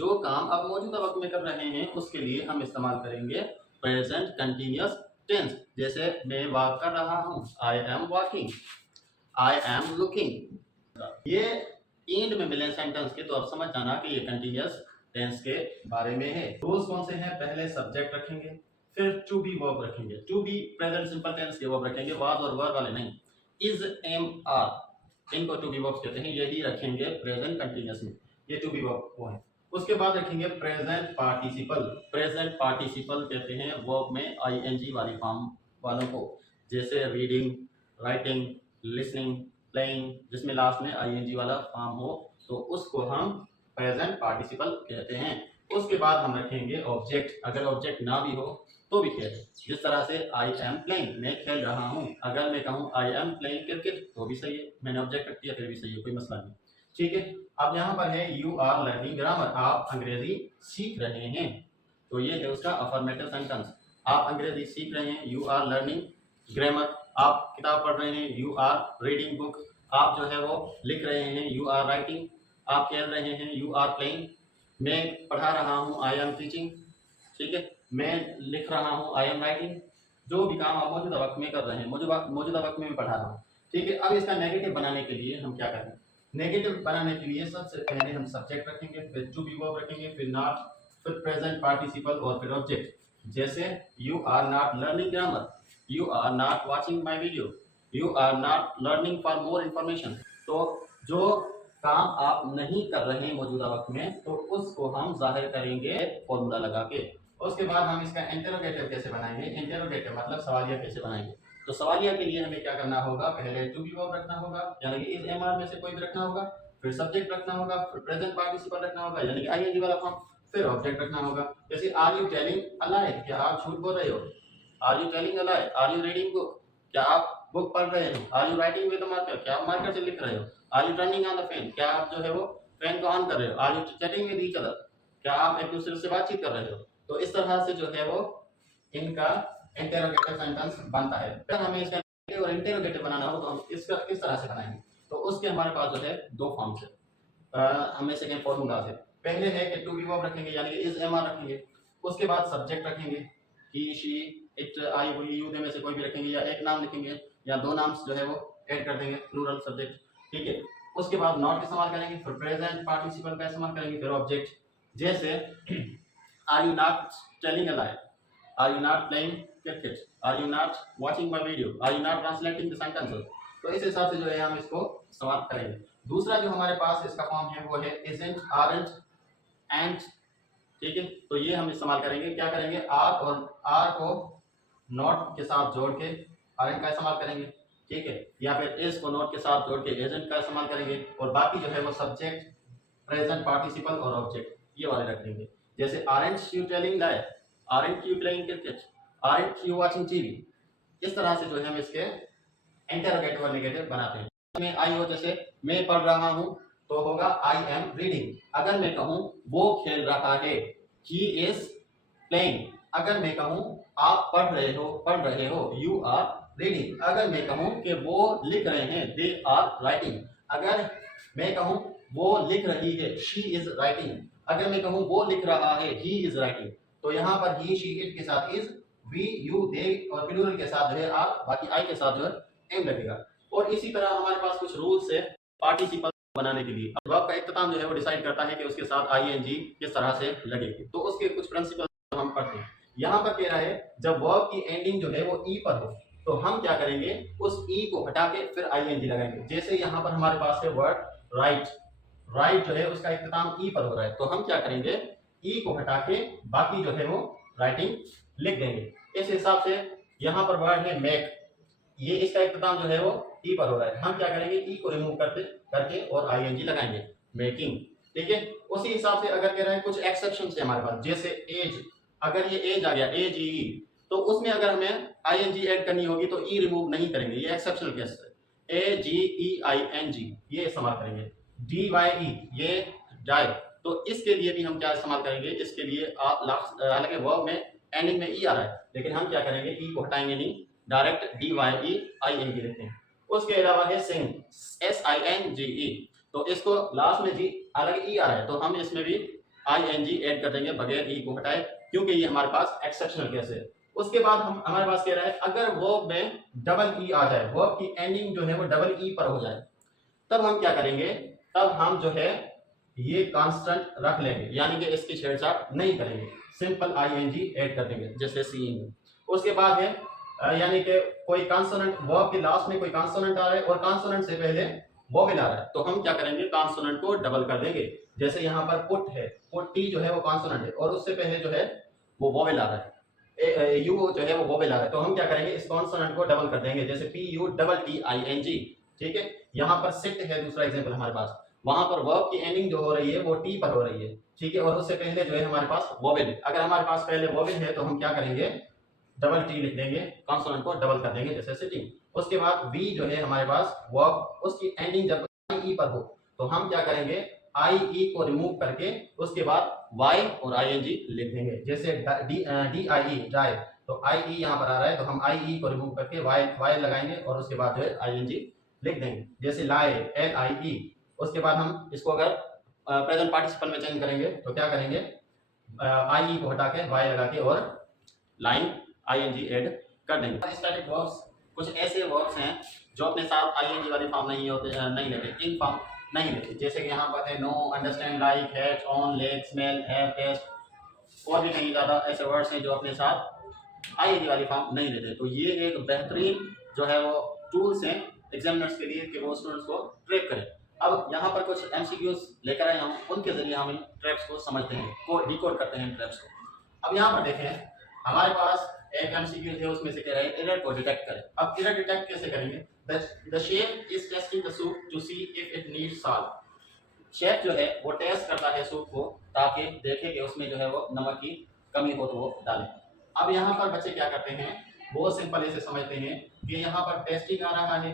जो काम आप मौजूदा वक्त में कर रहे हैं उसके लिए हम इस्तेमाल करेंगे प्रेजेंट कंटिन्यूअस टेंस। जैसे मैं वॉक कर रहा हूँ, I am walking, I am looking. ये एंड में मिले सेंटेंस के तो आप समझ जाना कि ये कंटिन्यूअस टेंस के बारे में है। रूल्स कौन से हैं? पहले सब्जेक्ट रखेंगे, फिर टू बी वर्ब रखेंगे, to be present simple tense के वर्ब रखेंगे, वाज और वर वाले नहीं। इज, एम, आर, इनको टू बी वर्ब्स कहते हैं, यही रखेंगे प्रेजेंट कंटिन्यूअस में। ये टू बी वर्ब वो है। उसके बाद रखेंगे प्रेजेंट पार्टिसिपल। प्रेजेंट पार्टिसिपल कहते हैं वर्ब में आईएनजी वाली फॉर्म वालों को, जैसे रीडिंग, राइटिंग, लिसनिंग, प्लेइंग, जिसमें लास्ट में आईएनजी वाला फॉर्म हो तो उसको हम प्रेजेंट पार्टिसिपल कहते हैं। उसके बाद हम रखेंगे ऑब्जेक्ट। अगर ऑब्जेक्ट ना भी हो तो भी खेल, जिस तरह से आई एम प्लेइंग, मैं खेल रहा हूँ। अगर मैं कहूँ आई एम प्लेइंग क्रिकेट तो भी सही है, मैंने ऑब्जेक्ट रख दिया फिर भी सही है, कोई मसला नहीं। ठीक है। अब यहाँ पर है यू आर लर्निंग ग्रामर, आप अंग्रेजी सीख रहे हैं, तो ये है उसका अफर्मेटिव सेंटेंस। आप अंग्रेजी सीख रहे हैं, यू आर लर्निंग ग्रामर। आप किताब पढ़ रहे हैं, यू आर रीडिंग बुक। आप जो है वो लिख रहे हैं, यू आर राइटिंग। आप खेल रहे हैं, यू आर प्लेइंग। मैं पढ़ा रहा हूँ, आई एम टीचिंग। ठीक है। मैं लिख रहा हूँ, आई एम राइटिंग। जो भी काम आप मौजूदा वक्त में कर रहे हैं, मौजूदा वक्त में मैं पढ़ा रहा हूँ। ठीक है। अब इसका नेगेटिव बनाने के लिए हम क्या करें? नेगेटिव बनाने के लिए सबसे पहले हम सब्जेक्ट रखेंगे, फिर टू बी वर्ब रखेंगे, फिर नॉट, फिर प्रेजेंट पार्टिसिपल और फिर ऑब्जेक्ट। जैसे you are not learning grammar, you are not watching my video, you are not learning for more information. तो जो काम आप नहीं कर रहे हैं मौजूदा वक्त में तो उसको हम जाहिर करेंगे फॉर्मूला लगा के। उसके बाद हम इसका इंटरोगेटिव कैसे बनाएंगे? इंटरोगेटिव मतलब सवालिया कैसे बनाएंगे? तो सवालिया के लिए हमें क्या करना होगा? पहले टू बी वर्ब रखना होगा, यानी कि इज, एम, आर में से कोई भी रखना होगा, फिर सब्जेक्ट रखना होगा, फिर प्रेजेंट पार्टिसिपल रखना होगा यानी कि आईएनजी वाला फॉर्म, फिर ऑब्जेक्ट रखना होगा। जैसे are you telling a lie, क्या आप झूठ बोल रहे हो? Are you telling a lie, are you reading book, क्या आप बुक पढ़ रहे हो? Are you writing with the marker, क्या आप मार्कर से लिख रहे हो? Are you turning on the fan, क्या आप जो है वो फैन को ऑन कर रहे हो? Are you chatting with each other, क्या आप एक दूसरे से बातचीत कर रहे हो? तो इस तरह से जो है वो इनका इंटरोगेटिव सेंटेंस बनता है। अगर हमें इसका और इंटरोगेटिव बनाना हो तो हम इसका किस तरह से बनाएंगे? तो उसके हमारे पास जो है दो फॉर्म्स है, हमें सेकेंड फॉर्मूला है। पहले है कि टू बी वर्ब रखेंगे यानी कि इज, एम, आर रखेंगे। उसके बाद सब्जेक्ट रखेंगे, he, she, it, I, we, you में से कोई भी रखेंगे, या एक नाम लिखेंगे या दो नाम जो है वो ऐड कर देंगे, प्लूरल सब्जेक्ट। ठीक है। उसके बाद नॉट इस्तेमाल करेंगे, फिर प्रेजेंट पार्टिसिपल का इस्तेमाल करेंगे, फिर ऑब्जेक्ट। जैसे are you not telling a lie, are you not playing cricket, are you not watching my video, are you not translating the sentences. तो इस हिसाब से जो है हम इसको इस्तेमाल करेंगे। दूसरा जो हमारे पास इसका फॉर्म है वो है इजंट, आरंट, एंड। ठीक है। तो ये हम इस्तेमाल करेंगे, क्या करेंगे? आर और आर को नॉट के साथ जोड़ के आरंट का इस्तेमाल करेंगे। ठीक है। या फिर इस को नॉट के साथ जोड़ के एजेंट का इस्तेमाल करेंगे, और बाकी जो है वो सब्जेक्ट, प्रेजेंट पार्टिसिपल और ऑब्जेक्ट ये वाले रख देंगे। जैसे aren't you telling lie, aren't you playing cricket, aren't you watching TV. इस तरह से जो है हम इसके इंटरोगेटिव और नेगेटिव बनाते हैं। में आई हो, जैसे मैं पढ़ रहा हूं तो होगा आई एम रीडिंग। अगर मैं कहूं वो खेल रहा है, ही इज प्लेइंग। अगर मैं कहूं आप पढ़ रहे हो, यू आर रीडिंग। अगर मैं कहूं कि वो लिख रहे हैं, दे आर राइटिंग। अगर मैं कहूं वो लिख रही है, शी इज राइटिंग। अगर मैं कहूं वो लिख रहा है, ही इज राइटिंग। तो यहाँ पर ही, शी, इट के साथ इज, वी, यू, दे और प्लूरल के साथ जो है आर, बाकी आई के साथ जो है एम लगेगा। और इसी तरह हमारे पास कुछ रूल्स है पार्टिसिपल बनाने के लिए। वर्ब का इख्तिताम जो है वो डिसाइड करता है कि उसके साथ आईएनजी किस तरह से लगेगी। तो उसके कुछ प्रिंसिपल हम पढ़ते हैं। यहाँ पर कह रहा है जब वर्ब की एंडिंग जो है वो ई पर हो तो हम क्या करेंगे? उस ई को हटा के फिर आईएनजी लगाएंगे। जैसे यहाँ पर हमारे पास है वर्ड राइट, राइट जो है उसका इख्तिताम ई पर हो रहा है, तो हम क्या करेंगे? ई को हटा के बाकी जो है वो राइटिंग लिख देंगे। इस हिसाब से यहाँ पर वर्ड है मेक, ये इसका इख्तिताम जो है वो ई पर हो रहा है, हम क्या करेंगे? ई को रिमूव करके और आईएनजी लगाएंगे, मेकिंग। ठीक है। उसी हिसाब से अगर कह रहा है कुछ एक्सेप्शन है हमारे पास, जैसे एज, अगर ये एज आ गया, एज ई, तो उसमें अगर हमें आईएनजी ऐड करनी होगी तो ई रिमूव नहीं करेंगे, ये एक्सेप्शनल केस है। ए जी ई आई एन जी ये इस्तेमाल करेंगे। डी वाई ई ये डाई, तो इसके लिए भी हम क्या इस्तेमाल करेंगे? इसके लिए हालांकि वर्ब में एंडिंग में ई आ रहा है लेकिन हम क्या करेंगे? ई को हटाएंगे नहीं, direct D Y E I N G लिखते हैं। उसके अलावा है सिंग, एस आई एन जी ई, तो इसको लास्ट में जी हालांकि ई आ रहा है तो हम इसमें भी आईएनजी ऐड कर देंगे बगैर ई को हटाए, क्योंकि ये हमारे पास एक्सेप्शनल केस है। उसके बाद हम हमारे पास कह रहा है अगर वर्ब में डबल ई आ जाए, वर्ब की एंडिंग जो है वो डबल ई पर हो जाए, तब हम क्या करेंगे, तब हम जो है ये कांस्टेंट रख लेंगे, यानी कि इसकी छेड़छाड़ नहीं करेंगे, सिंपल आईएनजी ऐड कर देंगे जैसे सीइंग। उसके बाद है यानी कि कोई कांसोनेंट, वर्ब के लास्ट में कोई कांसोनेंट आ रहा है और कांसोनेंट से पहले वोवेल आ रहा है, तो हम क्या करेंगे, कांसोनेंट को डबल कर देंगे। जैसे यहाँ पर पुट है, पुट टी जो है वो कांसोनेंट है और उससे पहले जो है वो वोवेल आ रहा है, यू जो है वो वोवेल आ रहा है, तो हम क्या करेंगे, इस कॉन्सोनेंट को डबल कर देंगे, जैसे P U double T I N G. ठीक है, यहाँ पर सिट है दूसरा एग्जांपल हमारे पास, वहां पर वर्ब की एंडिंग जो हो रही है वो टी पर हो रही है। ठीक है, और उससे पहले जो है हमारे पास वोवेल, अगर हमारे पास पहले वोवेल है तो हम क्या करेंगे, डबल टी लिख देंगे, कॉन्सोनेंट को डबल कर देंगे जैसे सिटिंग। उसके बाद वी जो है हमारे पास वर्ब, उसकी एंडिंग जब आई ई पर हो तो हम क्या करेंगे, आई ई को रिमूव करके उसके बाद वाई और आई एन जी लिख देंगे, जैसे डी आई ई डाई, तो आई ई यहाँ पर आ रहा है तो हम आई ई को रिमूव करके वाई वाई लगाएंगे और उसके बाद जो है आई एन जी लिख देंगे, जैसे लाई एल आई ई। उसके बाद हम इसको अगर प्रेजेंट पार्टिसिपल में चेंज करेंगे तो क्या करेंगे, आई ई को हटा के वाई लगा के और लाइन आईएनजी ऐड कर देंगे। स्टैटिक वर्ब्स कुछ ऐसे वर्ब्स हैं जो अपने साथ आईएनजी वाली फॉर्म नहीं होते, नहीं लेते, इन फॉर्म नहीं लेते, जैसे कि यहाँ पर है no, understand, like, hate, on, leg, smell, have, taste, और भी कई ज़्यादा ऐसे वर्ड्स हैं जो अपने साथ आईएनजी वाली फॉर्म नहीं लेते। तो ये एक बेहतरीन जो है वो टूल्स हैं एग्जामिनर्स के लिए कि वो स्टूडेंट्स को ट्रैक करें। अब यहाँ पर कुछ एमसीक्यूज लेकर आए हम, उनके जरिए हम इन ट्रैप्स को समझते हैं, को डिकोड करते हैं इन ट्रैप्स को। अब यहाँ पर देखें हमारे पास एक एमसीक्यू है, उसमें से कह रहे हैं एरर को डिटेक्ट करें। अब एरर डिटेक्ट कैसे करेंगे, the chef is tasting the soup to see if it needs salt. Chef जो है वो टेस्ट करता है सूप को ताकि देखे कि उसमें जो है वो नमक की कमी हो तो वो डालें। अब यहाँ पर बच्चे क्या करते हैं, बहुत सिंपल ऐसे समझते हैं कि यहाँ पर टेस्टिंग आ रहा है,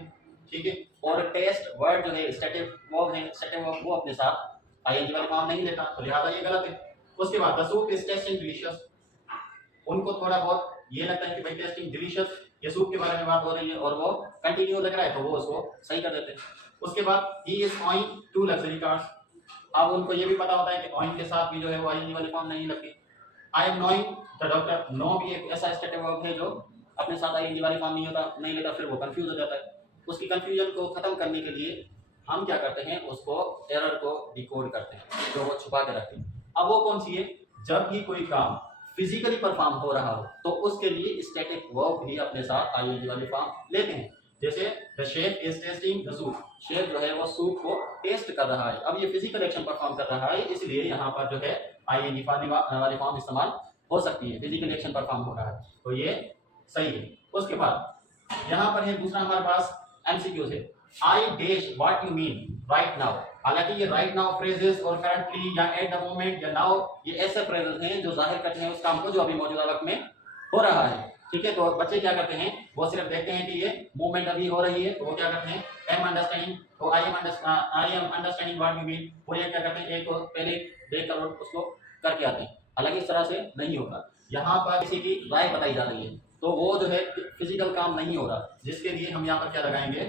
ठीक है, और टेस्ट वर्ड जो है स्टैटिक वर्ब है, स्टैटिक वर्ब वो अपने साथ आईएनजी वाली फॉर्म नहीं लेता, तो लिहाजा ये गलत है। उसके बाद the soup is testing delicious, उनको थोड़ा बहुत ये लगता है कि भाई टेस्टिंग डिलीशियस, ये सूप के बारे में बात हो रही है और वो कंटिन्यू लग रहा है तो वो उसको सही कर देते हैं। उसके बाद ही is owing to luxury cars, अब उनको ये भी पता होता है कि ऑइंग के साथ भी जो है वो आईएनजी वाली फॉर्म नहीं लगती। I am knowing the doctor, know भी एक ऐसा स्टेटिक वर्ब है जो अपने साथ आईएनजी वाली फॉर्म नहीं होता, नहीं लेता, फिर वो कंफ्यूज हो जाता है। उसकी कंफ्यूजन को खत्म करने के लिए हम क्या करते हैं, उसको एरर को डिकोड करते हैं, जो वो छुपा के रखते हैं। अब वो कौन सी है, जब भी कोई काम फिजिकली परफॉर्म हो रहा हो तो उसके लिए स्टैटिक वर्ब भी अपने साथ आईएनजी वाली फॉर्म लेते हैं, जैसे the chef is tasting the soup, chef जो है वो सूप को टेस्ट कर रहा है, अब ये फिजिकल एक्शन परफॉर्म कर रहा है, इसलिए यहाँ पर जो है आईएनजी वाली फॉर्म इस्तेमाल हो सकती है, फिजिकल एक्शन परफॉर्म हो रहा है, तो ये सही है। उसके बाद यहाँ पर है दूसरा हमारे पास एमसीक्यू है, I dash what you mean right now. हालांकि ये राइट नाउ फ्रेजेस और करंटली या एट द मोमेंट या नाउ, ये ऐसे फ्रेजेस हैं जो जाहिर करते हैं उस काम को जो अभी मौजूदा वक्त में हो रहा है। ठीक है, तो बच्चे क्या करते हैं, वो सिर्फ देखते हैं कि ये मूवमेंट अभी हो रही है, तो वो क्या करते हैं, एम अंडरस्टैंडिंग, तो I am understanding what you mean, वो ये क्या करते हैं, एक तो पहले देख कर उसको करके आते हैं। हालांकि इस तरह से नहीं होता, यहाँ पर किसी की राय बताई जा रही है तो वो जो है फिजिकल काम नहीं हो रहा, जिसके लिए हम यहाँ पर क्या लगाएंगे,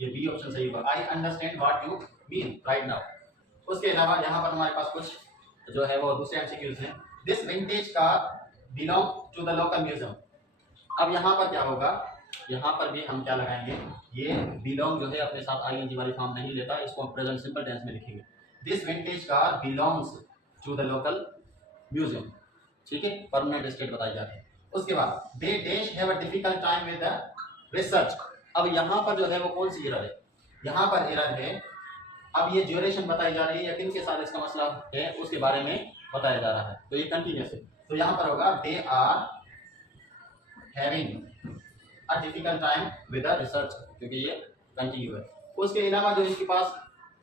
ये बी ऑप्शन सही होगा, I understand what you mean right now. उसके अलावा यहाँ पर हमारे पास कुछ जो है वो दूसरे एमसीक्यूज हैं, this vintage car belong to the local museum. अब यहाँ पर क्या होगा, यहाँ पर भी हम क्या लगाएंगे, ये बिलोंग जो है अपने साथ आईएनजी वाली फॉर्म नहीं लेता, इसको हम प्रेजेंट सिंपल टेंस में लिखेंगे, this vintage car belongs to the local museum. ठीक है, परमानेंट स्टेट बताई जाती है। उसके बाद they dash have a difficult time with the research. अब यहाँ पर जो है वो कौन सी एरर है, यहाँ पर एरर है, अब ये ड्यूरेशन बताई जा रही है या किन के साथ इसका मसला है उसके बारे में बताया जा रहा है, तो ये कंटिन्यूस है, तो यहाँ पर होगा they are having a difficult time with the research, क्योंकि ये कंटिन्यू है। उसके अलावा जो इनके पास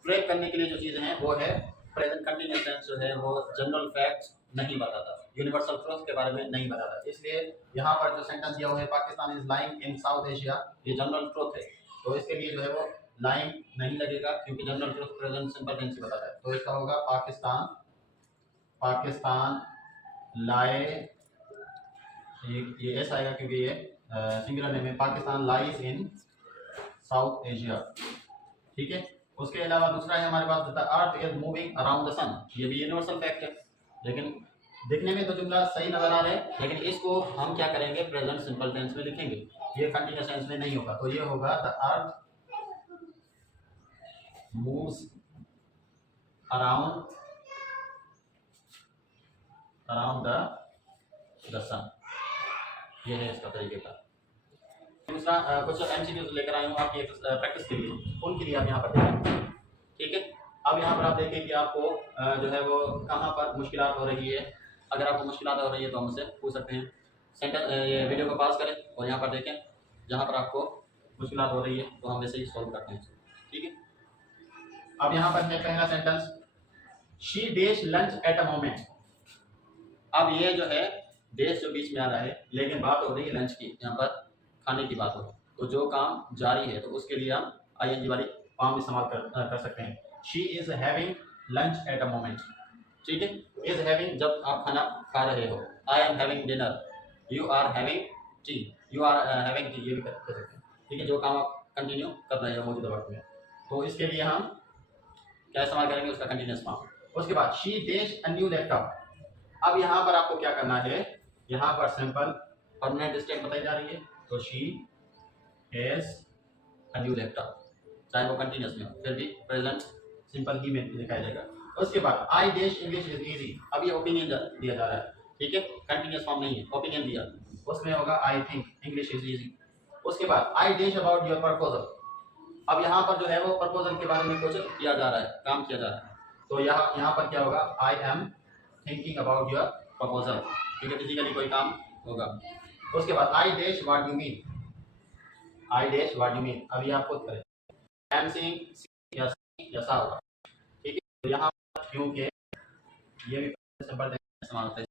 ट्रैक करने के लिए जो चीज़ें हैं वो है प्रेजेंट कंटिन्यूस टेंस जो है वो जनरल फैक्ट्स नहीं बताता, यूनिवर्सल ट्रुथ के बारे में नहीं बताता, इसलिए यहाँ पर जो सेंटेंस दिया हुआ है Pakistan is lying in South Asia, ये जनरल ट्रुथ है, तो इसके लिए जो है वो लाइन नहीं लगेगा क्योंकि general truth present simple tense बताता है, तो इसका होगा पाकिस्तान लाए, ये ऐसा आएगा क्योंकि ये सिंगुलर नेम है, Pakistan lies in South Asia. ठीक है, उसके अलावा दूसरा है हमारे पास the earth is moving around the sun, ये भी यूनिवर्सल फैक्ट है, लेकिन दिखने में तो जुमला सही नजर आ रहा है, लेकिन इसको हम क्या करेंगे, प्रेजेंट सिंपल टेंस में लिखेंगे। ये कंटिन्यूअस टेंस में नहीं होगा, तो ये होगा the earth moves around the sun. ये है इसका तरीके का। दूसरा कुछ एमसीक्यूज लेकर आया हूँ आपकी प्रैक्टिस के लिए, उनके लिए आप यहाँ पर देखें। ठीक है, अब यहाँ पर आप देखें कि आपको जो है वो कहाँ पर मुश्किलात हो रही है। अगर आपको मुश्किलात हो रही है तो हमसे पूछ सकते हैं। सेंटर ये वीडियो को पास करें और यहाँ पर देखें, जहाँ पर आपको मुश्किलात हो रही है तो हम वैसे ही सॉल्व करते हैं। ठीक है, अब यहाँ पर है पहला sentence, she dash lunch at a moment. अब ये जो है डेश जो बीच में आ रहा है, लेकिन बात हो रही है लंच की, यहाँ पर खाने की बात हो रही है, तो जो काम जारी है तो उसके लिए हम आईएनजी वाली फॉर्म इस्तेमाल कर सकते हैं। She is having lunch at a moment. ठीक है, इज हैविंग जब आप खाना खा रहे हो, I am having dinner, you are having tea, you are having tea, ये भी कर सकते हैं। ठीक है, जो काम आप कंटिन्यू कर रहे हो मौजूदा वक्त में, तो इसके लिए हम क्या इस्तेमाल करेंगे, उसका कंटिन्यूस फॉर्म। उसके बाद she dash a new laptop. अब यहाँ पर आपको क्या करना है, यहाँ पर सिंपल परमानेंट स्टेट बताई जा रही है, तो she has a new laptop, चाहे वो कंटिन्यूस में हो फिर भी प्रेजेंट सिंपल ही में दिखाया जाएगा। उसके बाद I dash English is easy. अब ये ओपिनियन दिया जा रहा है, ठीक है, कंटिन्यूस फॉर्म नहीं है, ओपिनियन दिया, उसमें होगा I think English is easy. उसके बाद I dash about your proposal. अब यहाँ पर जो है वो प्रपोजल के बारे में कुछ किया जा रहा है, काम किया जा रहा है, तो यहाँ पर क्या होगा, I am thinking about your proposal. ठीक है, फिजिकली कोई काम होगा। उसके बाद I dash what you mean, I dash what you mean, अभी आप खुद करें, आई एम सीइंग या सा होगा। ठीक है, तो यहाँ क्योंकि ये भी सिंपल इस्तेमाल होता है।